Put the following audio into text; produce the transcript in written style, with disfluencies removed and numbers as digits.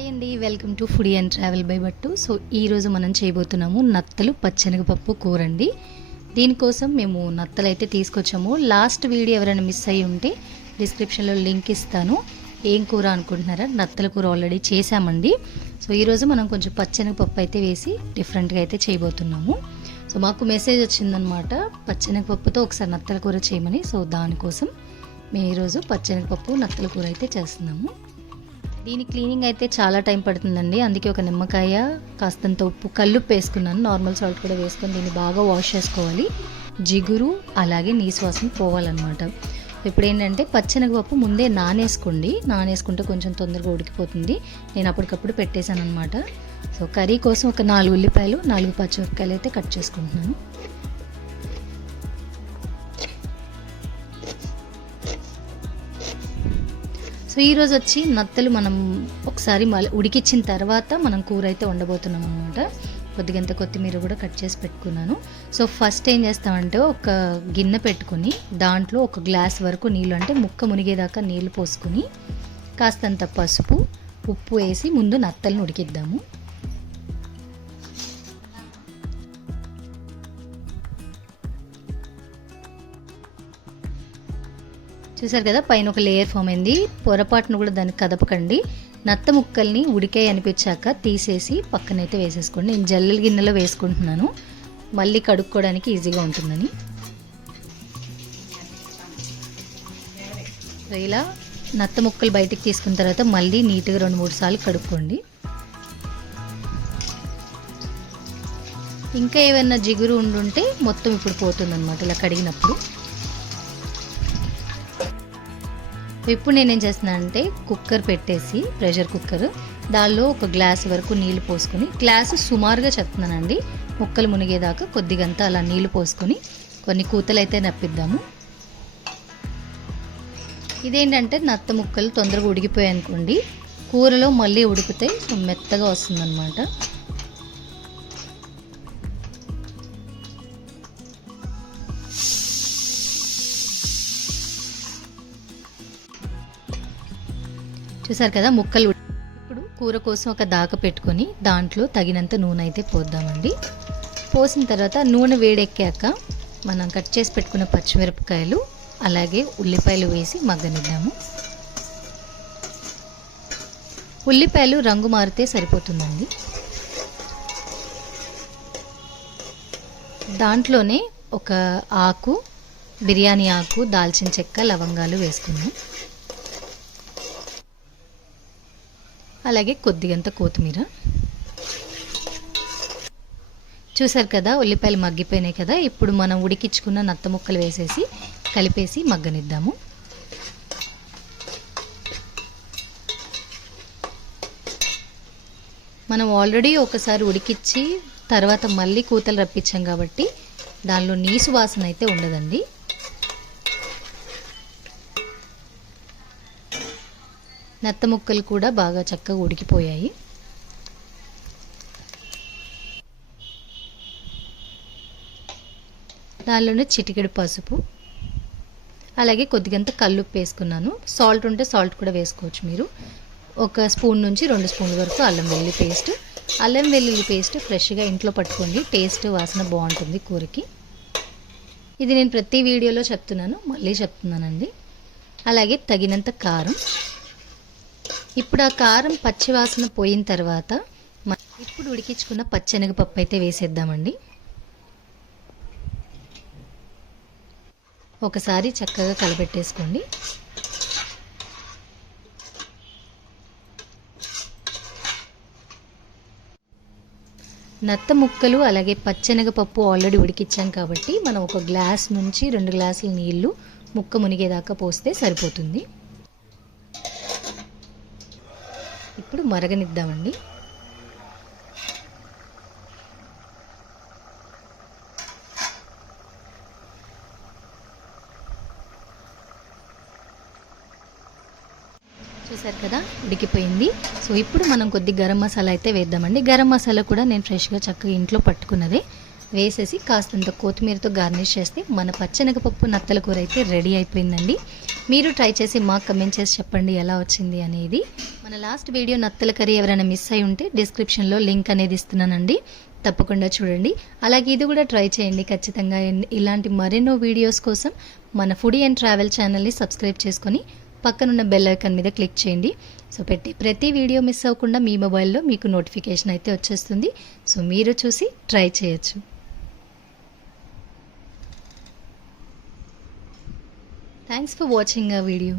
Hi అండి, welcome to foodie and travel by Battu. So ఈరోజు మనం చేయబోతున్నాము నత్తలు పచ్చెనగపప్పు కూర అండి. దీనికోసం మేము నత్తలు అయితే తీసుకొచ్చాము. లాస్ట్ వీడియో ఎవరైనా మిస్ అయ్యి ఉంటే డిస్క్రిప్షన్లో లింక్ ఇస్తాను. ఏం కూర అనుకుంటున్నారా, నత్తల కూర ఆల్రెడీ చేసామండి. సో ఈరోజు మనం కొంచెం పచ్చెనగపప్పు అయితే వేసి డిఫరెంట్గా అయితే చేయబోతున్నాము. సో మాకు మెసేజ్ వచ్చిందనమాట, పచ్చెనగపప్పుతో ఒకసారి నత్తల కూర చేయమని. సో దానికోసం మేము ఈరోజు పచ్చెనగపప్పు నత్తల కూర అయితే చేస్తున్నాము. దీని క్లీనింగ్ అయితే చాలా టైం పడుతుందండి. అందుకే ఒక నిమ్మకాయ, కాస్తంత ఉప్పు, కల్లుప్పు వేసుకున్నాను. నార్మల్ సాల్ట్ కూడా వేసుకొని దీన్ని బాగా వాష్ చేసుకోవాలి. జిగురు అలాగే నీసు వాసన పోవాలన్నమాట. ఇప్పుడు ఏంటంటే పచ్చెనగపప్పు ముందే నానేసుకుంటే కొంచెం తొందరగా ఉడికిపోతుంది. నేను అప్పటికప్పుడు పెట్టేశాను అనమాట. సో కర్రీ కోసం ఒక 4 ఉల్లిపాయలు, 4 పచ్చిమిరపకాయలు అయితే కట్ చేసుకుంటున్నాను. సో ఈరోజు వచ్చి నత్తలు మనం ఒకసారి ఉడికించిన తర్వాత మనం కూర అయితే వండబోతున్నాం అనమాట. కొద్దిగంత కొత్తిమీర కూడా కట్ చేసి పెట్టుకున్నాను. సో ఫస్ట్ ఏం చేస్తామంటే ఒక గిన్నె పెట్టుకుని దాంట్లో ఒక గ్లాస్ వరకు నీళ్ళు, అంటే ముక్క మునిగేదాకా నీళ్ళు పోసుకుని కాస్తంత పసుపు, ఉప్పు వేసి ముందు నత్తలను ఉడికిద్దాము. చూసారు కదా, పైన ఒక లేయర్ ఫామ్ అయింది. పొరపాటును కూడా దాన్ని కదపకండి. నత్త ముక్కల్ని ఉడికాయి అనిపించాక తీసేసి పక్కనైతే వేసేసుకోండి. నేను జల్లెల గిన్నెలో వేసుకుంటున్నాను, మళ్ళీ కడుక్కోవడానికి ఈజీగా ఉంటుందని. ఇలా నత్త ముక్కలు బయటికి తీసుకున్న తర్వాత మళ్ళీ నీట్గా 2-3 సార్లు కడుక్కోండి. ఇంకా ఏమైనా జిగురు ఉండుంటే మొత్తం ఇప్పుడు పోతుందన్నమాట ఇలా కడిగినప్పుడు. ఇప్పుడు నేనేం చేస్తున్నాను అంటే కుక్కర్ పెట్టేసి, ప్రెషర్ కుక్కర్, దానిలో ఒక గ్లాస్ వరకు నీళ్లు పోసుకొని, గ్లాసు సుమారుగా చెప్తున్నానండి, ముక్కలు మునిగేదాకా కొద్దిగంతా అలా నీళ్లు పోసుకొని కొన్ని కూతలు అయితే నప్పిద్దాము. ఇదేంటంటే నత్త ముక్కలు తొందరగా ఉడికిపోయాయి అనుకోండి, కూరలో మళ్ళీ ఉడికితే మెత్తగా వస్తుందన్నమాట. చూసారు కదా ముక్కలు. ఇప్పుడు కూర కోసం ఒక దాక పెట్టుకొని దాంట్లో తగినంత నూనె అయితే పోద్దామండి. పోసిన తర్వాత నూనె వేడెక్కాక మనం కట్ చేసి పెట్టుకున్న పచ్చిమిరపకాయలు అలాగే ఉల్లిపాయలు వేసి మగ్గనిద్దాము. ఉల్లిపాయలు రంగు మారితే సరిపోతుందండి. దాంట్లోనే ఒక ఆకు, బిర్యానీ ఆకు, దాల్చిన చెక్క, లవంగాలు వేసుకున్నాం. అలాగే కొద్దిగంత కొత్తిమీర. చూసారు కదా, ఉల్లిపాయలు మగ్గిపోయినాయి కదా. ఇప్పుడు మనం ఉడికించుకున్న నత్త ముక్కలు వేసేసి కలిపేసి మగ్గనిద్దాము. మనం ఆల్రెడీ ఒకసారి ఉడికించి తర్వాత మళ్ళీ కూతలు రప్పించాం కాబట్టి దానిలో నీసు వాసన అయితే ఉండదండి. నత్త ముక్కలు కూడా బాగా చక్కగా ఉడికిపోయాయి. దానిలోనే చిటికెడు పసుపు, అలాగే కొద్దిగంత కల్లుప్పు వేసుకున్నాను. సాల్ట్ ఉంటే సాల్ట్ కూడా వేసుకోవచ్చు మీరు. 1 స్పూన్ నుంచి 2 స్పూన్ల వరకు అల్లం వెల్లుల్లి పేస్ట్. అల్లం వెల్లుల్లి పేస్ట్ ఫ్రెష్గా ఇంట్లో పట్టుకోండి, టేస్ట్ వాసన బాగుంటుంది కూరకి. ఇది నేను ప్రతి వీడియోలో చెప్తున్నాను, మళ్ళీ చెప్తున్నానండి. అలాగే తగినంత కారం. ఇప్పుడు ఆ కారం పచ్చివాసన పోయిన తర్వాత ఇప్పుడు ఉడికించుకున్న పచ్చెనగపప్పు అయితే వేసేద్దామండి. ఒకసారి చక్కగా కలబెట్టేసుకోండి. నత్త ముక్కలు అలాగే పచ్చెనగపప్పు ఆల్రెడీ ఉడికించాం కాబట్టి మనం ఒక గ్లాస్ నుంచి 2 గ్లాసుల నీళ్లు ముక్క మునిగేదాకా పోస్తే సరిపోతుంది. ఇప్పుడు మరగనిద్దామండి. చూసారు కదా, ఉడికిపోయింది. సో ఇప్పుడు మనం కొద్ది గరం మసాలా అయితే వేద్దామండి. గరం మసాలా కూడా నేను ఫ్రెష్గా చక్కగా ఇంట్లో పట్టుకున్నదే వేసేసి కాస్తంత కొత్తిమీరతో గార్నిష్ చేస్తే మన పచ్చెనగపప్పు నత్తల కూర అయితే రెడీ అయిపోయిందండి. మీరు ట్రై చేసి మాకు కమెంట్ చేసి చెప్పండి ఎలా వచ్చింది అనేది. మన లాస్ట్ వీడియో నత్తల కర్రీ ఎవరైనా మిస్ అయి ఉంటే డిస్క్రిప్షన్లో లింక్ అనేది ఇస్తున్నానండి, తప్పకుండా చూడండి. అలాగే ఇది కూడా ట్రై చేయండి ఖచ్చితంగా. ఇలాంటి మరెన్నో వీడియోస్ కోసం మన ఫుడీ అండ్ ట్రావెల్ ఛానల్ని సబ్స్క్రైబ్ చేసుకొని పక్కనున్న బెల్ ఐకాన్ మీద క్లిక్ చేయండి. సో ప్రతి వీడియో మిస్ అవ్వకుండా మీ మొబైల్లో మీకు నోటిఫికేషన్ అయితే వచ్చేస్తుంది. సో మీరు చూసి ట్రై చేయొచ్చు. Thanks for watching our video.